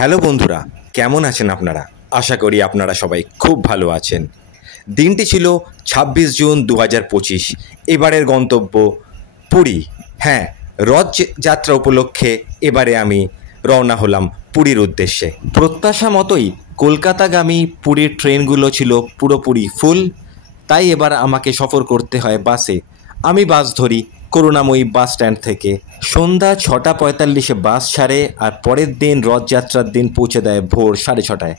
হ্যালো বন্ধুরা, কেমন আছেন আপনারা? আশা করি আপনারা সবাই খুব ভালো আছেন। দিনটি ছিল 26 জুন 2025। এবারের গন্তব্য পুরী। হ্যাঁ, রথযাত্রা উপলক্ষে এবারে আমি রওনা হলাম পুরীর উদ্দেশ্যে। প্রত্যাশা মতোই কলকাতাগামী পুরীর ট্রেনগুলো ছিল পুরোপুরি ফুল, তাই এবার আমাকে সফর করতে হয় বাসে। আমি বাস ধরি করুণাময়ী বাস স্ট্যান্ড থেকে। সন্ধ্যা 6:45 বাস ছাড়ে আর পরের দিন রথযাত্রার দিন পৌঁছে দেয় ভোর 6:30টায়।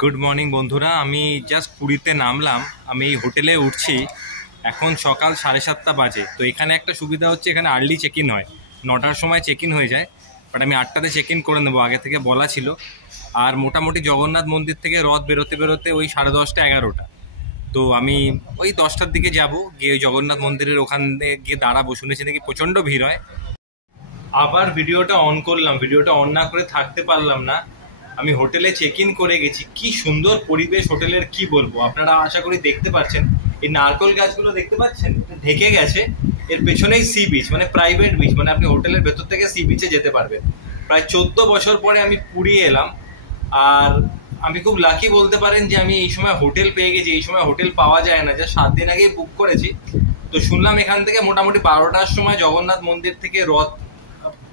গুড মর্নিং বন্ধুরা, আমি জাস্ট পুরীতে নামলাম। আমি এই হোটেলে উঠছি, এখন সকাল 7:30 বাজে। তো এখানে একটা সুবিধা হচ্ছে, এখানে আর্লি চেক ইন হয়, 9টার সময় চেক ইন হয়ে যায়। বাট আমি 8টাতে চেক ইন করে নেবো, আগে থেকে বলা ছিল। আর মোটামুটি জগন্নাথ মন্দির থেকে রথ বেরোতে ওই 10:30টা 11টা। তো আমি ওই 10টার দিকে যাব, গিয়ে ওই জগন্নাথ মন্দিরের ওখানে গিয়ে দাঁড়াবো। শুনেছি নাকি প্রচণ্ড ভিড় হয়। আবার ভিডিওটা অন করলাম, ভিডিওটা অন না করে থাকতে পারলাম না। আমি হোটেলে চেক ইন করে গেছি, কি সুন্দর পরিবেশ হোটেলের, কি বলবো। আপনারা আশা করি দেখতে পাচ্ছেন, এই নারকেল গাছগুলো দেখতে পাচ্ছেন, ঢেকে গেছে। এর পেছনেই সি বিচ, মানে প্রাইভেট বিচ, মানে আপনি হোটেলের ভেতর থেকে সি বিচে যেতে পারবেন। প্রায় 14 বছর পরে আমি পুরী এলাম, আর আমি খুব লাকি বলতে পারেন যে আমি এই সময় হোটেল পেয়ে গেছি। এই সময় হোটেল পাওয়া যায় না, যা 7 দিন আগেই বুক করেছি। তো শুনলাম এখান থেকে মোটামুটি 12টার সময় জগন্নাথ মন্দির থেকে রথ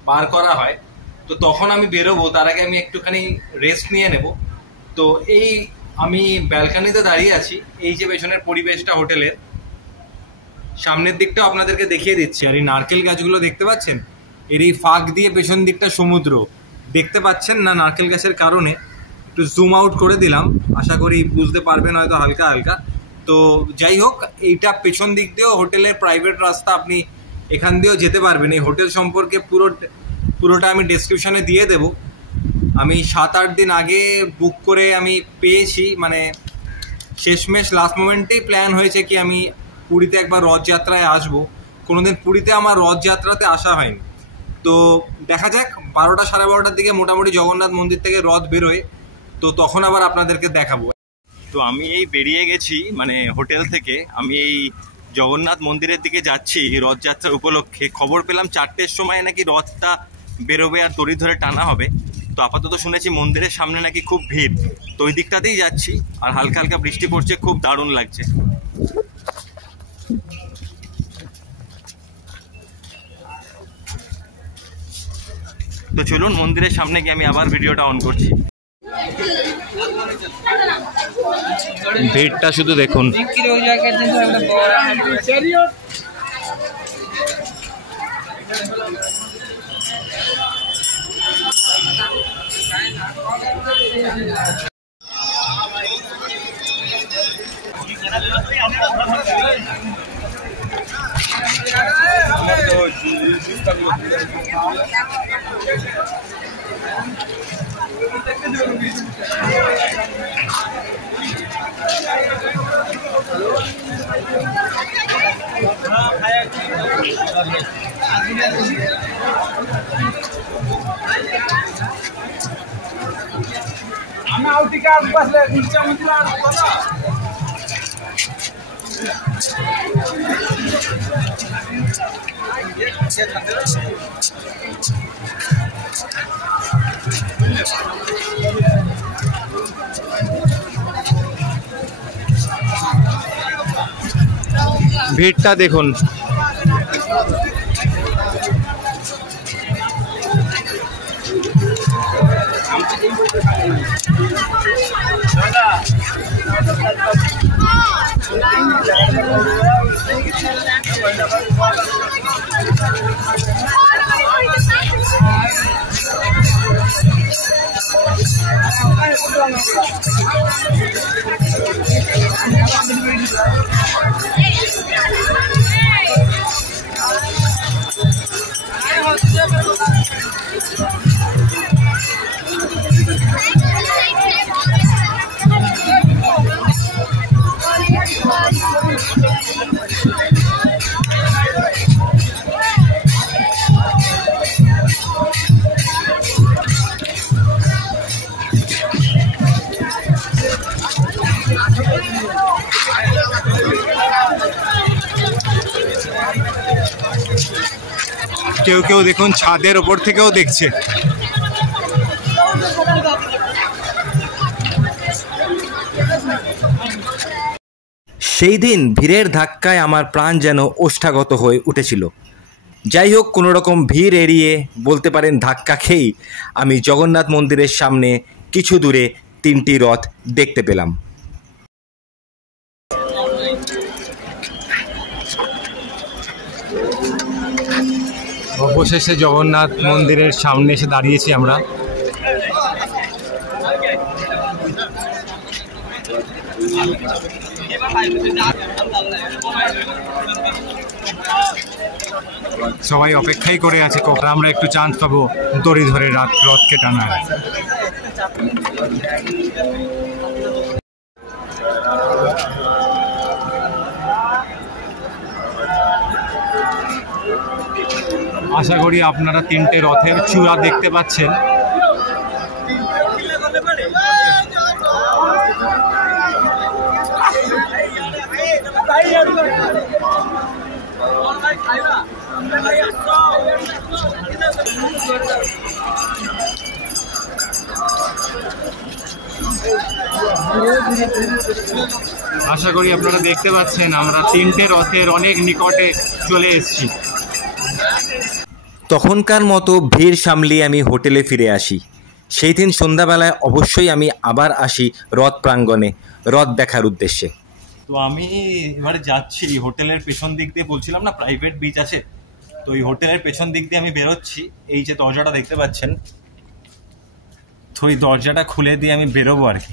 বার করা হয়। তো তখন আমি বেরোবো, তার আগে আমি একটুখানি রেস্ট নিয়ে নেব। তো এই আমি ব্যালকানিতে দাঁড়িয়ে আছি, এই যে পেছনের পরিবেশটা হোটেলের, সামনের দিকটাও আপনাদেরকে দেখিয়ে দিচ্ছি। আর এই নারকেল গাছগুলো দেখতে পাচ্ছেন, এর এই ফাঁক দিয়ে পেছন দিকটা সমুদ্র। দেখতে পাচ্ছেন না নারকেল গাছের কারণে একটু জুম আউট করে দিলাম, আশা করি বুঝতে পারবেন হয়তো হালকা হালকা। তো যাই হোক, এইটা পেছন দিক দিয়েও হোটেলের প্রাইভেট রাস্তা, আপনি এখান দিয়েও যেতে পারবেন। এই হোটেল সম্পর্কে পুরোটা আমি ডেসক্রিপশনে দিয়ে দেব। আমি 7-8 দিন আগে বুক করে আমি পেয়েছি, মানে শেষমেশ লাস্ট মোমেন্টেই প্ল্যান হয়েছে কি আমি পুরীতে একবার রথযাত্রায় আসবো। কোনোদিন পুরীতে আমার রথযাত্রাতে আসা হয়নি। তো দেখা যাক, 12টা 12:30টার দিকে মোটামুটি জগন্নাথ মন্দির থেকে রথ বেরোয়, তো তখন আবার আপনাদেরকে দেখাবো। তো আমি এই বেরিয়ে গেছি মানে হোটেল থেকে, আমি এই জগন্নাথ মন্দিরের দিকে যাচ্ছি রথযাত্রার উপলক্ষে। খবর পেলাম 4টের সময় নাকি রথটা বেরোবে আর দড়ি ধরে টানা হবে। তো আপাতত শুনেছি মন্দিরের সামনে নাকি খুব ভিড়, তো ওই দিকটাতেই যাচ্ছি। আর হালকা হালকা বৃষ্টি পড়ছে, খুব দারুণ লাগছে। তো চলুন মন্দিরের সামনে গিয়ে আমি আবার ভিডিওটা অন করছি। ভিড়টা শুধু দেখুন। ভিড়টা দেখুন। কেউ কেউ দেখুন ছাদের ওপর থেকেও দেখছে। সেই দিন ভিড়ের ধাক্কায় আমার প্রাণ যেন ওষ্ঠাগত হয়ে উঠেছিল। যাই হোক, কোনো রকম ভিড় এড়িয়ে বলতে পারেন ধাক্কা খেয়েই আমি জগন্নাথ মন্দিরের সামনে কিছু দূরে 3টি রথ দেখতে পেলাম। অবশেষে জগন্নাথ মন্দিরের সামনে এসে দাঁড়িয়েছি আমরা। সবাই অপেক্ষাই করে আছে কখন আমরা একটু চান্স পাবো দড়ি ধরে রথকে টানার। আশা করি আপনারা 3টে রথের চূড়া দেখতে পাচ্ছেন। আশা করি আপনারা দেখতে পাচ্ছেন আমরা 3টে রথের অনেক নিকটে চলে এসেছি। তখনকার মতো ভিড় সামলিয়ে আমি হোটেলে ফিরে আসি। সেই দিন সন্ধ্যাবেলায় অবশ্যই আমি আবার আসি রথ প্রাঙ্গণে রথ দেখার উদ্দেশ্যে। তো আমি এবারে যাচ্ছি হোটেলের পেছন দিক দিয়ে, বলছিলাম না প্রাইভেট বিচ আছে, তো এই হোটেলের পেছন দিক দিয়ে আমি বেরোচ্ছি। এই যে দরজাটা দেখতে পাচ্ছেন, তো এই দরজাটা খুলে দিয়ে আমি বেরোবো আর কি।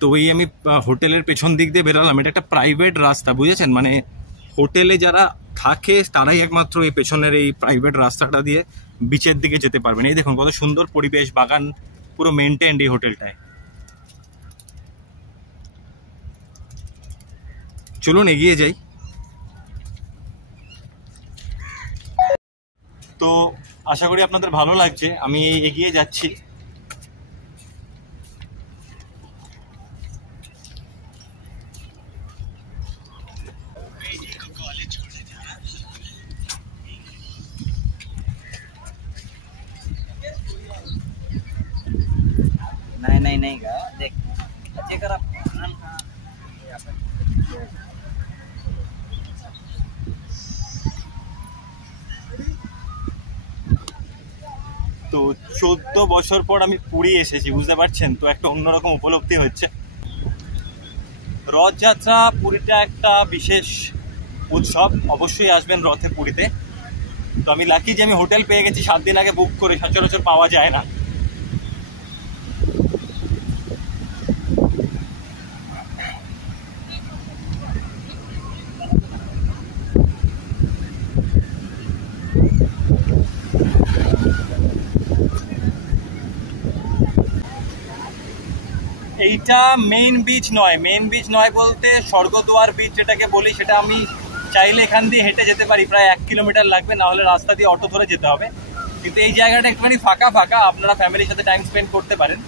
তো এই আমি হোটেলের পেছন দিক দিয়ে বেরোলাম। এটা একটা প্রাইভেট রাস্তা, বুঝেছেন, মানে হোটেলে যারা থাকে তারাই একমাত্র এই পেছনের এই প্রাইভেট রাস্তাটা দিয়ে বিচের দিকে যেতে পারবেন। এই দেখুন কত সুন্দর পরিবেশ, বাগান পুরো মেনটেন্ড এই হোটেলটায়। চলুন এগিয়ে যাই। তো আশা করি আপনাদের ভালো লাগছে, আমি এগিয়ে যাচ্ছি। नहीं गा देख अच्छे कर তো 14 বছর পর আমি পুরী এসেছি, বুঝতে পারছেন, তো একটা অন্যরকম উপলব্ধি হচ্ছে। রথযাত্রা পুরীটা একটা বিশেষ উৎসব, অবশ্যই আসবেন রথে পুরীতে। তো আমি লাকি যে আমি হোটেল পেয়ে গেছি 7 দিন আগে বুক করে, সচরাচর পাওয়া যায় না। এইটা মেইন বিচ নয়, মেইন বিচ নয় বলতে স্বর্গদ্বার বিচ যেটাকে বলি, সেটা আমি চাইলে এখান দিয়ে হেঁটে যেতে পারি, প্রায় 1 কিলোমিটার লাগবে, না হলে রাস্তা দিয়ে অটো ধরে যেতে হবে। কিন্তু এই জায়গাটা একটুখানি ফাঁকা ফাঁকা, আপনারা ফ্যামিলির সাথে টাইম স্পেন্ড করতে পারেন।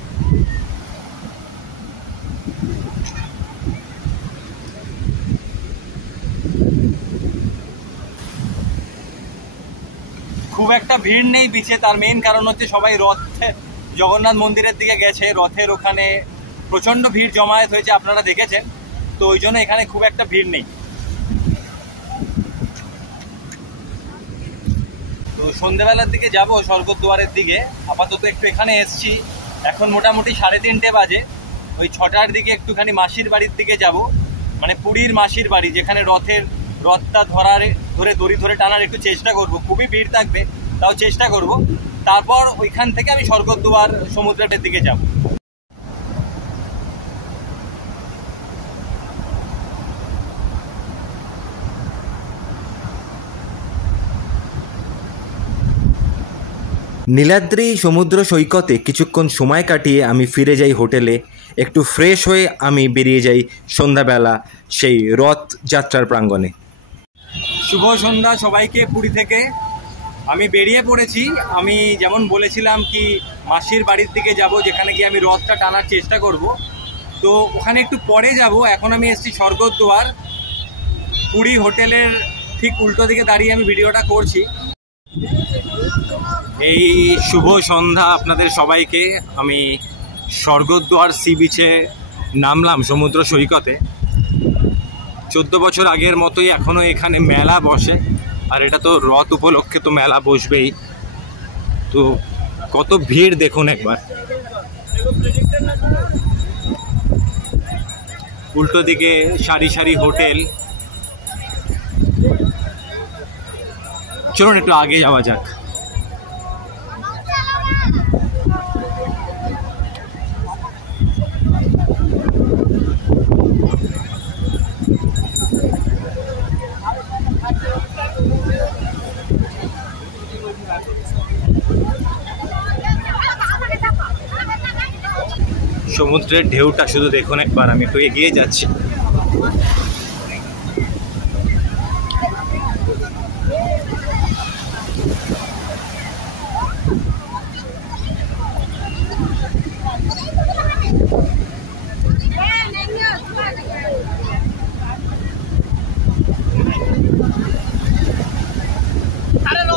খুব একটা ভিড় নেই বিচে, তার মেইন কারণ হচ্ছে সবাই রথে জগন্নাথ মন্দিরের দিকে গেছে, রথের ওখানে প্রচন্ড ভিড় জমায়েত হয়েছে, আপনারা দেখেছেন, তো ওই জন্য এখানে খুব একটা ভিড় নেই। তো সন্ধ্যেবেলার দিকে যাব স্বর্গদ্বারের দিকে, আপাতত একটু এখানে এসছি। এখন মোটামুটি 3:30 বাজে। ওই 6টার দিকে একটুখানি মাসির বাড়ির দিকে যাব, মানে পুরীর মাসির বাড়ি, যেখানে রথটা ধরে দড়ি ধরে টানার একটু চেষ্টা করব। খুবই ভিড় থাকবে, তাও চেষ্টা করব। তারপর ওইখান থেকে আমি স্বর্গদ্বার সমুদ্রের দিকে যাব। নীলাদ্রি সমুদ্র সৈকতে কিছুক্ষণ সময় কাটিয়ে আমি ফিরে যাই হোটেলে। একটু ফ্রেশ হয়ে আমি বেরিয়ে যাই সন্ধ্যাবেলা সেই রথযাত্রার প্রাঙ্গণে। শুভ সন্ধ্যা সবাইকে পুরী থেকে। আমি বেরিয়ে পড়েছি। আমি যেমন বলেছিলাম কি মাসির বাড়ির দিকে যাব, যেখানে গিয়ে আমি রথটা টানার চেষ্টা করব। তো ওখানে একটু পরে যাব। এখন আমি এসেছি স্বর্গদ্বার, পুরী হোটেলের ঠিক উল্টো দিকে দাঁড়িয়ে আমি ভিডিওটা করছি। এই শুভ সন্ধ্যা আপনাদের সবাইকে। আমি স্বর্গদ্বার সি বিচে নামলাম সমুদ্র সৈকতে। 14 বছর আগের মতোই এখনও এখানে মেলা বসে, আর এটা তো রথ উপলক্ষে তো মেলা বসবেই। তো কত ভিড় দেখুন একবার। উল্টো দিকে সারি সারি হোটেল। চলুন একটু আগে যাওয়া যাক। সমুদ্রের ঢেউটা শুধু দেখুন একবার। আমি একটু এগিয়ে যাচ্ছি।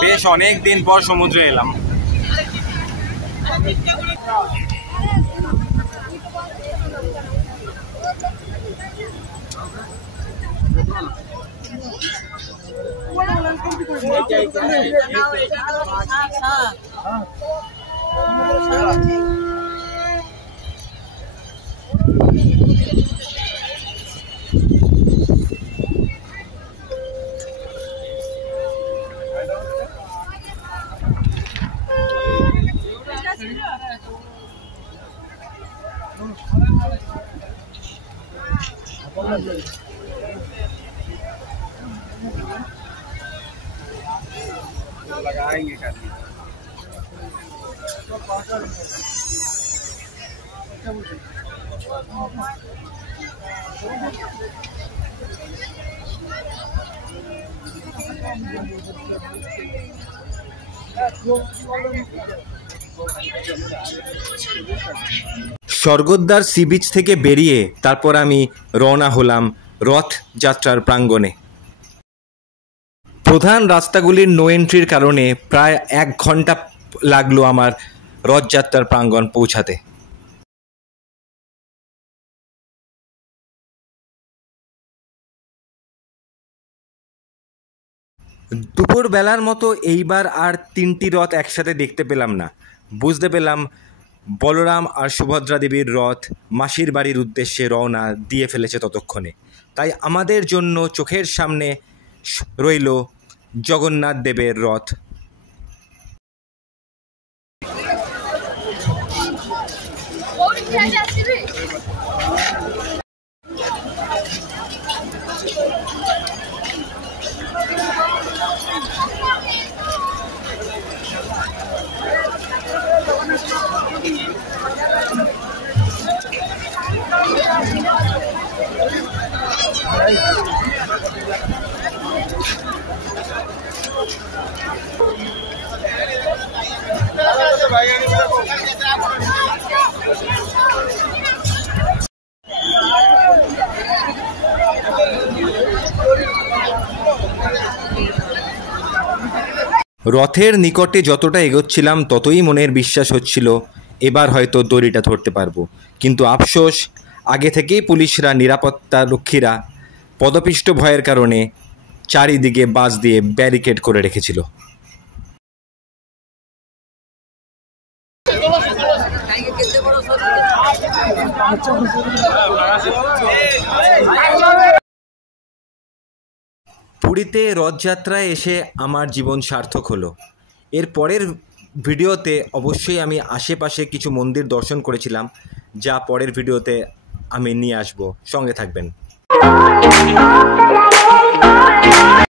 বেশ অনেক দিন পর সমুদ্রে এলাম। স্বর্গদ্বার সি বিচ থেকে বেরিয়ে তারপর আমি রওনা হলাম রথযাত্রার প্রাঙ্গণে। প্রধান রাস্তাগুলির নো এন্ট্রির কারণে প্রায় 1 ঘন্টা লাগলো আমার রথযাত্রার প্রাঙ্গণ পৌঁছাতে। দুপুরবেলার মতো এইবার আর 3টি রথ একসাথে দেখতে পেলাম না। বুঝতে পেলাম বলরাম আর সুভদ্রা দেবীর রথ মাসির বাড়ির উদ্দেশ্যে রওনা দিয়ে ফেলেছে ততক্ষণে। তাই আমাদের জন্য চোখের সামনে রইল জগন্নাথ দেবের রথ। রথের নিকটে যতটা এগোচ্ছিলাম ততই মনের বিশ্বাস হচ্ছিল এবার হয়তো দড়িটা ধরতে পারবো, কিন্তু আফসোস আগে থেকেই পুলিশরা, নিরাপত্তা রক্ষীরা পদপিষ্ট ভয়ের কারণে চারিদিকে বাঁশ দিয়ে ব্যারিকেড করে রেখেছিল। পুরীতে রথযাত্রায় এসে আমার জীবন সার্থক হলো। এর পরের ভিডিওতে অবশ্যই আমি আশেপাশে কিছু মন্দির দর্শন করেছিলাম, যা পরের ভিডিওতে আমি নিয়ে আসব। সঙ্গে থাকবেন।